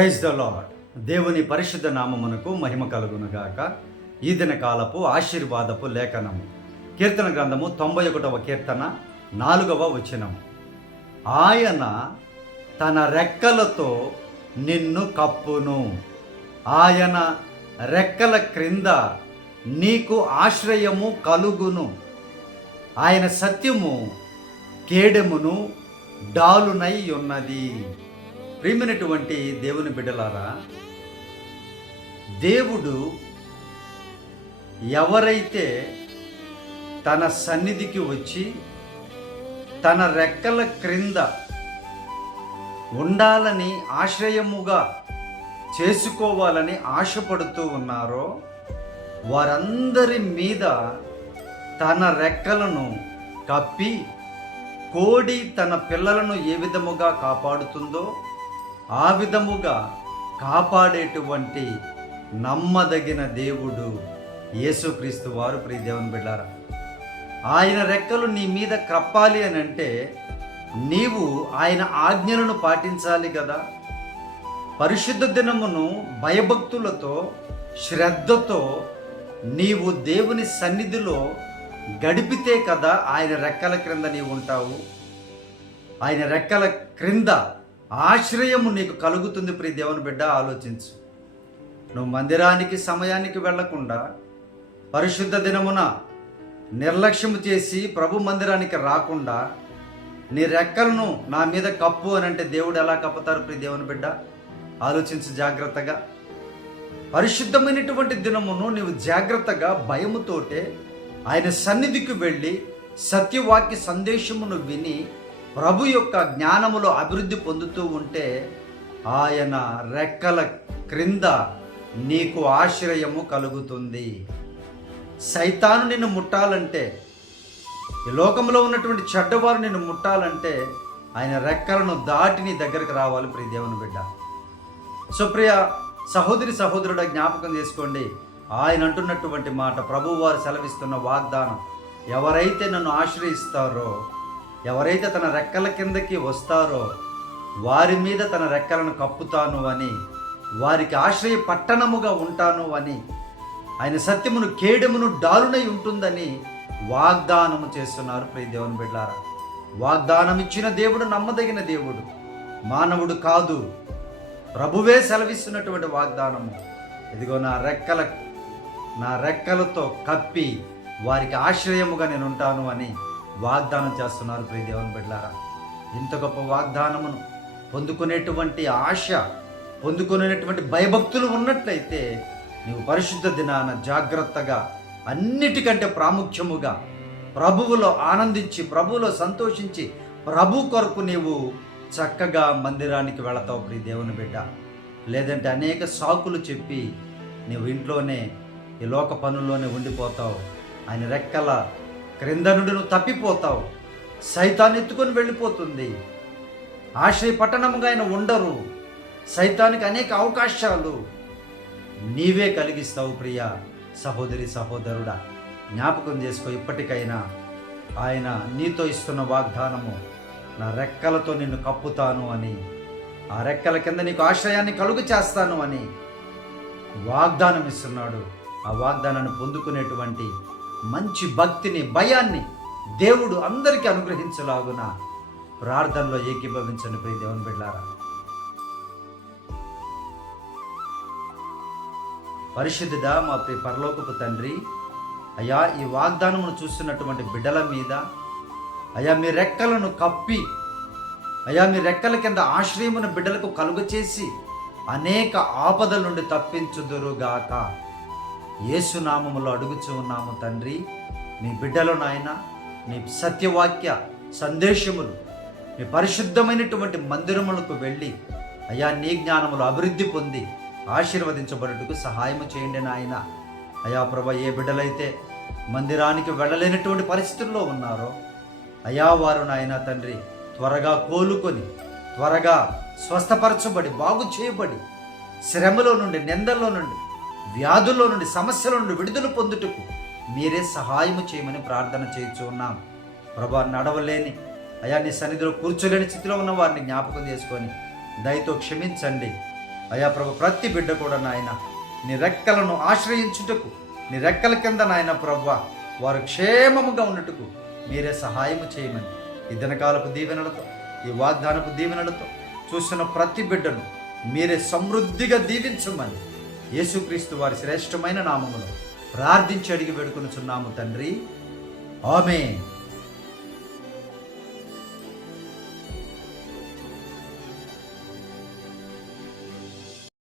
Praise the lord దేవుని పరిశుద్ధ నామమునకు మహిమ కలుగునుగాక. ఈ దిన కాలపు ఆశీర్వాదపు లేఖనము కీర్తన గ్రంథము తొంభై ఒకటవ కీర్తన నాలుగవ వచనము ఆయన తన రెక్కలతో నిన్ను కప్పును. ఆయన రెక్కల క్రింద నీకు ఆశ్రయము కలుగును. ఆయన సత్యము కేడెమును డాలునై ఉన్నది. ప్రియమైనటువంటి దేవుని బిడ్డలారా దేవుడు ఎవరైతే తన సన్నిధికి వచ్చి తన రెక్కల క్రింద ఉండాలని ఆశ్రయముగా చేసుకోవాలని ఆశపడుతూ ఉన్నారో వారందరి మీద తన రెక్కలను కప్పి కోడి తన పిల్లలను ఏ విధముగా కాపాడుతుందో ఆ విధముగా కాపాడేటువంటి నమ్మదగిన దేవుడు యేసుక్రీస్తు వారు ప్రియ దేవుని బిడ్డారా ఆయన రెక్కలు నీ మీద కప్పాలి అని అంటే నీవు ఆయన ఆజ్ఞలను పాటించాలి కదా పరిశుద్ధ దినమును భయభక్తులతో శ్రద్ధతో నీవు దేవుని సన్నిధిలో గడిపితే కదా ఆయన రెక్కల క్రింద నీవు ఉంటావు. ఆయన రెక్కల క్రింద ఆశ్రయము నీకు కలుగుతుంది ప్రియ దేవుని బిడ్డ ఆలోచించు. నువ్వు మందిరానికి సమయానికి వెళ్ళకుండా పరిశుద్ధ దినమున నిర్లక్ష్యము చేసి ప్రభు మందిరానికి రాకుండా నీ రెక్కలను నా మీద కప్పు అని అంటే దేవుడు ఎలా కప్పుతారు ప్రియ దేవుని బిడ్డ? ఆలోచించు జాగ్రత్తగా. పరిశుద్ధమైనటువంటి దినమును నీవు జాగ్రత్తగా భయముతోటే ఆయన సన్నిధికి వెళ్ళి సత్యవాక్య సందేశమును విని ప్రభు యొక్క జ్ఞానములో అభివృద్ధి పొందుతూ ఉంటే ఆయన రెక్కల క్రింద నీకు ఆశ్రయము కలుగుతుంది. సైతాను నిన్ను ముట్టాలంటే ఈ లోకంలో ఉన్నటువంటి చెడ్డవారు నిన్ను ముట్టాలంటే ఆయన రెక్కలను దాటి నీ దగ్గరికి రావాలి ప్రియ దేవుని బిడ్డ. సుప్రియ సహోదరి సహోదరుడ జ్ఞాపకం చేసుకోండి. ఆయన అంటున్నటువంటి మాట ప్రభువారు సెలవిస్తున్న వాగ్దానం ఎవరైతే నన్ను ఆశ్రయిస్తారో ఎవరైతే తన రెక్కల కిందకి వస్తారో వారి మీద తన రెక్కలను కప్పుతాను అని వారికి ఆశ్రయ పట్టణముగా ఉంటాను అని ఆయన సత్యమును కేడమును డాలునై ఉంటుందని వాగ్దానము చేస్తున్నారు. ప్రియ దేవుని బిడ్డారా వాగ్దానం ఇచ్చిన దేవుడు నమ్మదగిన దేవుడు మానవుడు కాదు. ప్రభువే సెలవిస్తున్నటువంటి వాగ్దానము. ఇదిగో నా రెక్కల నా రెక్కలతో కప్పి వారికి ఆశ్రయముగా నేను ఉంటాను అని వాగ్దానం చేస్తున్నారు ప్రియ దేవుని బిడ్డారా ఇంత గొప్ప వాగ్దానమును పొందుకునేటువంటి ఆశ పొందుకునేటువంటి భయభక్తులు ఉన్నట్లయితే నీవు పరిశుద్ధ దినాన జాగ్రత్తగా అన్నిటికంటే ప్రాముఖ్యముగా ప్రభువులో ఆనందించి ప్రభువులో సంతోషించి ప్రభు కొరకు నీవు చక్కగా మందిరానికి వెళతావు ప్రియ దేవుని బిడ్డ. లేదంటే అనేక సాకులు చెప్పి నీవు ఇంట్లోనే ఈ లోక పనుల్లోనే ఉండిపోతావు. ఆయన రెక్కల క్రింద నుండి నువ్వు తప్పిపోతావు. సైతాన్ని ఎత్తుకొని వెళ్ళిపోతుంది. ఆశ్రయ పట్టణముగా ఆయన ఉండరు. సైతానికి అనేక అవకాశాలు నీవే కలిగిస్తావు ప్రియ సహోదరి సహోదరుడా. జ్ఞాపకం చేసుకో ఇప్పటికైనా ఆయన నీతో ఇస్తున్న వాగ్దానము నా రెక్కలతో నిన్ను కప్పుతాను అని ఆ రెక్కల కింద నీకు ఆశ్రయాన్ని కలుగు చేస్తాను అని వాగ్దానం ఇస్తున్నాడు ఆ వాగ్దానాన్ని పొందుకునేటువంటి మంచి భక్తిని భయాన్ని దేవుడు అందరికీ అనుగ్రహించలాగున ప్రార్థనలో ఏకీభవించండి ప్రియ దేవుని బిడ్డారా. పరిశుద్ధుడా మా ప్రియ పరలోకపు తండ్రి అయ్యా ఈ వాగ్దానమును చూస్తున్నటువంటి బిడ్డల మీద అయా మీ రెక్కలను కప్పి అయా మీ రెక్కల కింద ఆశ్రయమున బిడ్డలకు కలుగు చేసి అనేక ఆపదల నుండి తప్పించుదురుగాక. యేసునామములో అడుగుచూ ఉన్నాము తండ్రి. మీ బిడ్డలు నాయన మీ సత్యవాక్య సందేశములు మీ పరిశుద్ధమైనటువంటి మందిరములకు వెళ్ళి అయ్యా నీ జ్ఞానములు అభివృద్ధి పొంది ఆశీర్వదించబడుటకు సహాయం చేయండి నాయన. అయా ప్రభ ఏ బిడ్డలైతే మందిరానికి వెళ్ళలేనటువంటి పరిస్థితుల్లో ఉన్నారో అయా వారు నాయన తండ్రి త్వరగా కోలుకొని త్వరగా స్వస్థపరచబడి బాగు చేయబడి శ్రమలో నుండి నిందల్లో నుండి వ్యాధుల్లో నుండి సమస్యల నుండి విడుదల పొందుటకు మీరే సహాయము చేయమని ప్రార్థన చేయొచ్చు ఉన్నాం. ప్రభా నడవలేని అయా నీ సన్నిధిలో కూర్చోలేని స్థితిలో ఉన్న వారిని జ్ఞాపకం చేసుకొని దయతో క్షమించండి. అయా ప్రభు ప్రతి బిడ్డ కూడా నాయన నీ రెక్కలను ఆశ్రయించుటకు నీ రెక్కల కింద నాయన ప్రభు వారు క్షేమముగా ఉన్నట్టుకు మీరే సహాయము చేయమని ఈ దినకాలపు దీవెనలతో ఈ వాగ్దానపు దీవెనలతో చూసిన ప్రతి బిడ్డను మీరే సమృద్ధిగా దీవించమని యేసుక్రీస్తు వారి శ్రేష్టమైన నామములో ప్రార్థించి అడిగి వేడుకొనుచున్నాము తండ్రి. ఆమె